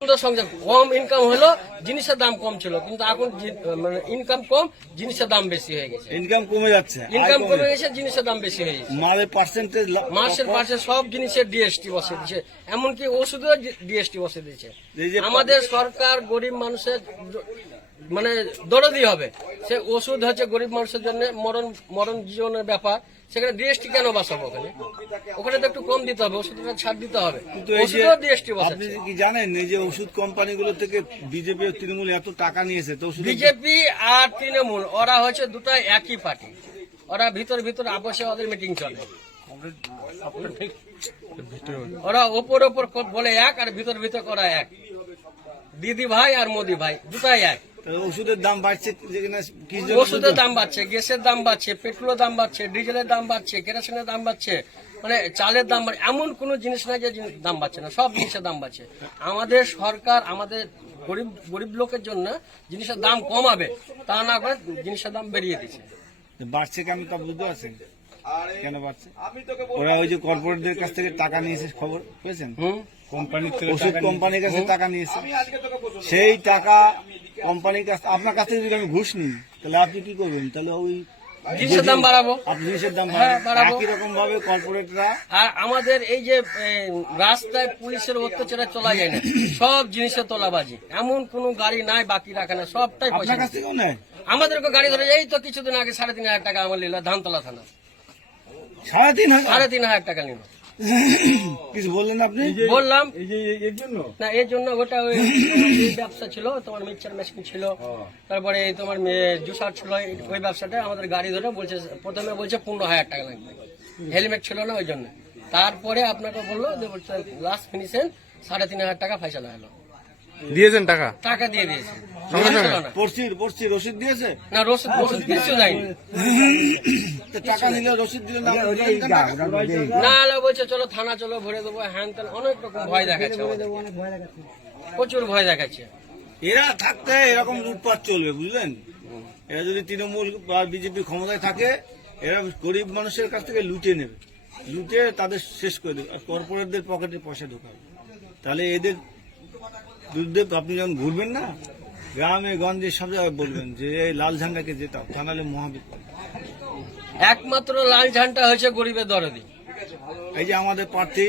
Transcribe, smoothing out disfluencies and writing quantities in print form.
সংযোগ কম ইনকাম হলো, জিনিসের দাম কম ছিল, কিন্তু এখন মানে ইনকাম কম, জিনিসের দাম বেশি হয়ে গেছে। ইনকাম কমে যাচ্ছে, ইনকাম কমে গেছে, জিনিসের দাম বেশি হয়ে গেছে। মালের পার্সেন্টেজ মাসের পাশে সব জিনিসের ডিএসটি বসে দিচ্ছে, এমনকি ওষুধের ডিএসটি বসে দিচ্ছে। আমাদের সরকার গরিব মানুষের মানে দরদি হবে, সে ওষুধ হচ্ছে গরিব মানুষের জন্য মরণ জীবনের ব্যাপার, সেখানে ডিএসটি কেন বসাবো? ওখানে তো একটু কম দিতে হবে, ওষুধটা ছাড় দিতে হবে। আপনি কি জানেন এই যে ওষুধ কোম্পানিগুলো থেকে বিজেপি ও তৃণমূল এত টাকা নিয়েছে? তো বিজেপি আর তৃণমূল ওরা হচ্ছে দুটো একই পার্টি, ওরা ভিতর আপসে ওদের মিটিং চলে, ওরা ওপর বলে এক আর ভিতর করা এক। দিদি ভাই আর মোদি ভাই দুটাই এক। ওষুধের দাম বাড়ছে, ওষুধের দাম বাড়ছে, গ্যাসের দাম বাড়ছে, পেট্রোলের দাম বাড়ছে, ডিজেলের দাম বাড়ছে, কেরোসিনের দাম বাড়ছে, মানে চালের দাম বাড়ছে। এমন কোন জিনিস নাই যে দাম বাড়ছে না, সব জিনিসের দাম বাড়ছে। আমাদের সরকার আমাদের গরিব লোকের জন্য জিনিসের দাম কমাবে, তা না করে জিনিসের দাম বেরিয়ে দিচ্ছে। বাড়ছে কেন তা বুঝতে পারছেন? কেন বাড়ছে? ওরা ওই যে কর্পোরেটদের কাছ থেকে টাকা নিয়েছে, খবর পেয়েছেন? ওষুধ কোম্পানির কাছে টাকা নিয়েছে, সেই টাকা কোম্পানির কাছে আপনার কাছ থেকে যদি আমি ঘুষ নিই, তাহলে আপনি কি করবেন? তাহলে ওই জিনিসের দাম বাড়াবো, আপনি জিনিসের দাম বাড়াবো। একই রকম ভাবে কর্পোরেটরা। আর আমাদের এই যে রাস্তায় পুলিশের অত্যাচারে চলা যায় না, সব জিনিসের তোলাবাজি, এমন কোন গাড়ি নাই বাকি রাখে না, সবটাই আপনার কাছ থেকেও নেয়। আমাদেরকে গাড়ি ধরে এই তো কিছুদিন আগে 3,500 টাকা আমার নিল ধানতলা থানা। 3,500 টাকা নিল। কিছু বললেন আপনি? বললাম না, এর জন্য ওটা ওই ব্যবসা ছিল, তোমার মিক্সচার মেশিন ছিল, তারপরে তোমার জুসার ছিল, ওই ব্যবসাটা আমাদের গাড়ি ধরে বলছে, প্রথমে বলছে 15,000 টাকা লাগবে, হেলমেট ছিল না ওই জন্য। তারপরে আপনাকে বললো যে বলছে লাস্ট ফিনিশিং 3,500 টাকা ফাইসালা হলো। দিয়েছেন টাকা? টাকা দিয়ে দিয়েছে। রসিদ দিয়েছে না, রসিদ কিছু যায়নি। টাকা নিলে রসিদ দিলে না, বলছে চলো থানা চলো, ভরে দেবো, হ্যান ত্যান অনেক রকম ভয় দেখাচ্ছে, প্রচুর ভয় দেখাচ্ছে। এরা থাকতে এরকম লুটপাট চলবে, বুঝলেন? এরা যদি তৃণমূল বা বিজেপি ক্ষমতায় থাকে, এরা গরিব মানুষের কাছ থেকে লুটে নেবে, লুটে তাদের শেষ করে দেবে, আর কর্পোরেটদের পকেটে পয়সা ঢোকাবে। তাহলে এদের বিরুদ্ধে আপনি যখন ঘুরবেন না, গ্রামে গঞ্জে সব জায়গায় বলবেন যে এই লাল ঝান্ডাকে জেতাও, তা নাহলে মহাবিপদ। একমাত্র লাল ঝান্ডা হয়েছে গরিবের দরদি। এই যে আমাদের প্রার্থী